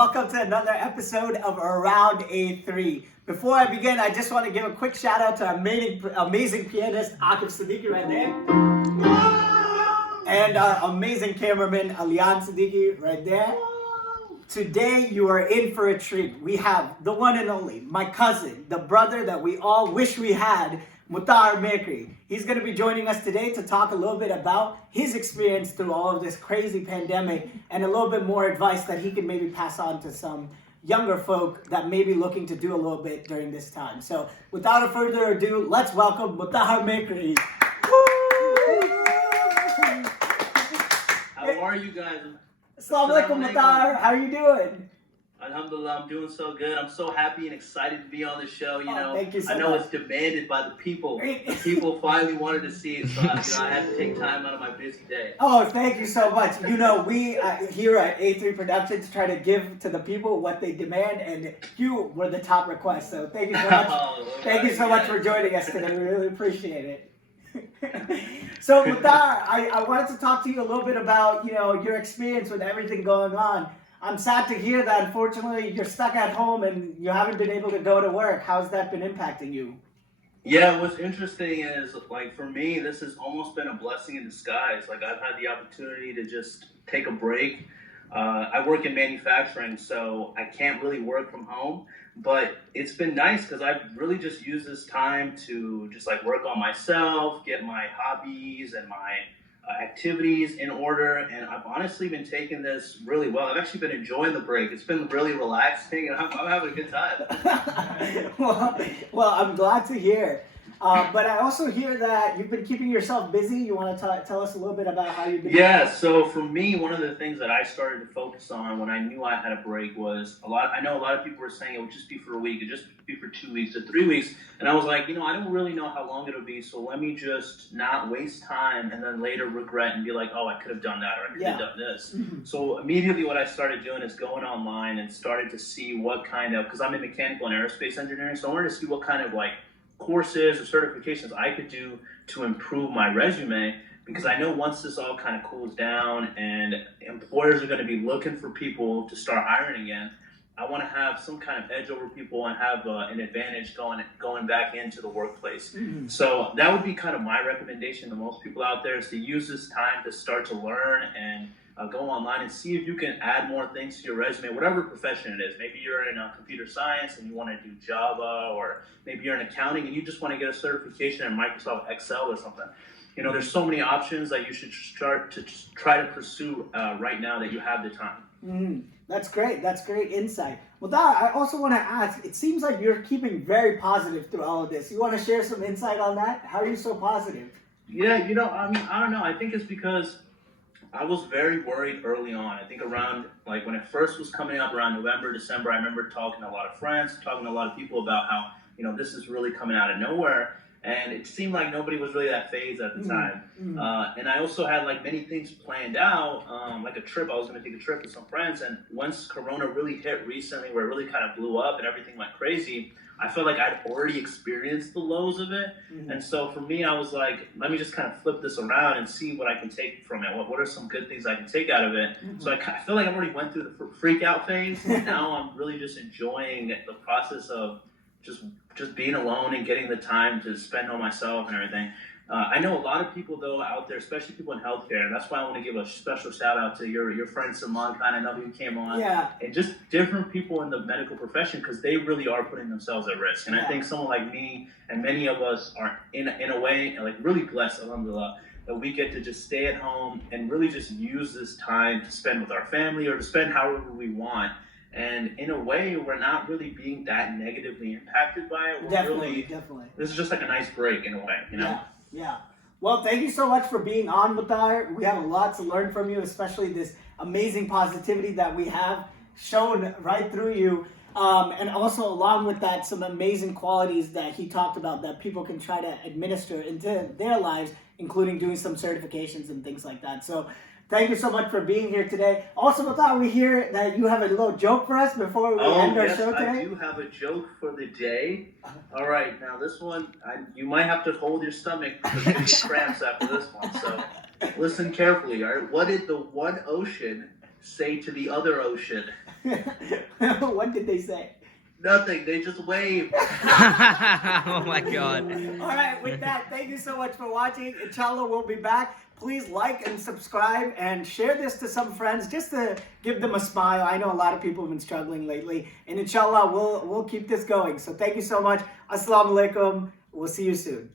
welcome to another episode of Around A3. Before I begin, I just want to give a quick shout out to amazing pianist Aarij Siddiqui right there. And our amazing cameraman Siddiqui right there. Today you are in for a treat. We have the one and only, my cousin, the brother that we all wish we had, MUTAHAR MEHKRI. He's going to be joining us today to talk a little bit about his experience through all of this crazy pandemic and a little bit more advice that he can maybe pass on to some younger folk that may be looking to do a little bit during this time. So without further ado, let's welcome MUTAHAR MEHKRI. How are you guys? Assalamu alaikum, MUTAHAR. How are you doing? Alhamdulillah, I'm doing so good. I'm so happy and excited to be on the show. Thank you so I know much. It's demanded by the people. The people finally wanted to see it, so I had to take time out of my busy day. Oh, thank you so much. We here at A3 Productions try to give to the people what they demand, and you were the top request. So thank you so much. Thank you so much for joining us today. We really appreciate it. So, MUTAHAR, I wanted to talk to you a little bit about your experience with everything going on. I'm sad to hear that, unfortunately, you're stuck at home and you haven't been able to go to work. How's that been impacting you? Yeah, what's interesting is, for me, this has almost been a blessing in disguise. I've had the opportunity to just take a break. I work in manufacturing, so I can't really work from home. But it's been nice because I've really just used this time to just work on myself, get my hobbies and my activities in order, and I've honestly been taking this really well. I've actually been enjoying the break. It's been really relaxing, and I'm having a good time. well, I'm glad to hear. But I also hear that you've been keeping yourself busy. You want to tell us a little bit about how you've been? Yeah, so for me, one of the things that I started to focus on when I knew I had a break was I know a lot of people were saying it would just be for a week, it would just be for 2 weeks or 3 weeks. And I was like, I don't really know how long it'll be, so let me just not waste time and then later regret and be like, oh, I could have done that or I could have done this. Mm-hmm. So immediately what I started doing is going online and started to see what kind of, because I'm in mechanical and aerospace engineering, so I wanted to see what kind of courses or certifications I could do to improve my resume, because I know once this all kind of cools down and employers are going to be looking for people to start hiring again, I want to have some kind of edge over people and have an advantage going back into the workplace. Mm-hmm. So that would be kind of my recommendation to most people out there, is to use this time to start to learn and go online and see if you can add more things to your resume, whatever profession it is. Maybe you're in computer science and you want to do Java, or maybe you're in accounting and you just want to get a certification in Microsoft Excel or something. There's so many options that you should start to try to pursue right now that you have the time. Mm-hmm. That's great. That's great insight. Well, I also want to ask, it seems like you're keeping very positive through all of this. You want to share some insight on that? How are you so positive? Yeah, I don't know. I think it's because I was very worried early on. I think around, when it first was coming up around November, December, I remember talking to a lot of friends, talking to a lot of people about how, this is really coming out of nowhere. And it seemed like nobody was really that phased at the time. Mm-hmm. And I also had many things planned out, like a trip. I was going to take a trip with some friends. And once Corona really hit recently, where it really kind of blew up and everything went crazy, I felt like I'd already experienced the lows of it. Mm-hmm. And so for me, I was like, let me just kind of flip this around and see what I can take from it. What are some good things I can take out of it? Mm-hmm. So I feel like I've already went through the freak out phase. And now I'm really just enjoying the process of just being alone and getting the time to spend on myself and everything. I know a lot of people, though, out there, especially people in healthcare, and that's why I want to give a special shout out to your friend Salman Khan. I know he came on. Yeah. And just different people in the medical profession, because they really are putting themselves at risk. And I think someone like me and many of us are in a way really blessed, alhamdulillah, that we get to just stay at home and really just use this time to spend with our family or to spend however we want. And in a way, we're not really being that negatively impacted by it. Definitely. This is just a nice break in a way, Yeah. Well, thank you so much for being on with us. We have a lot to learn from you, especially this amazing positivity that we have shown right through you. And also, along with that, some amazing qualities that he talked about that people can try to administer into their lives, including doing some certifications and things like that. So thank you so much for being here today. Also, MUTAHAR, we hear that you have a little joke for us before we end our show today. I do have a joke for the day. All right, now this one, you might have to hold your stomach because you get cramps after this one. So listen carefully. All right, what did the one ocean say to the other ocean? What did they say? Nothing. They just wave. Oh my God. All right, with that, thank you so much for watching. Inshallah, we'll be back. Please like and subscribe and share this to some friends just to give them a smile. I know a lot of people have been struggling lately, and inshallah, we'll keep this going. So thank you so much. Assalamu alaikum. We'll see you soon.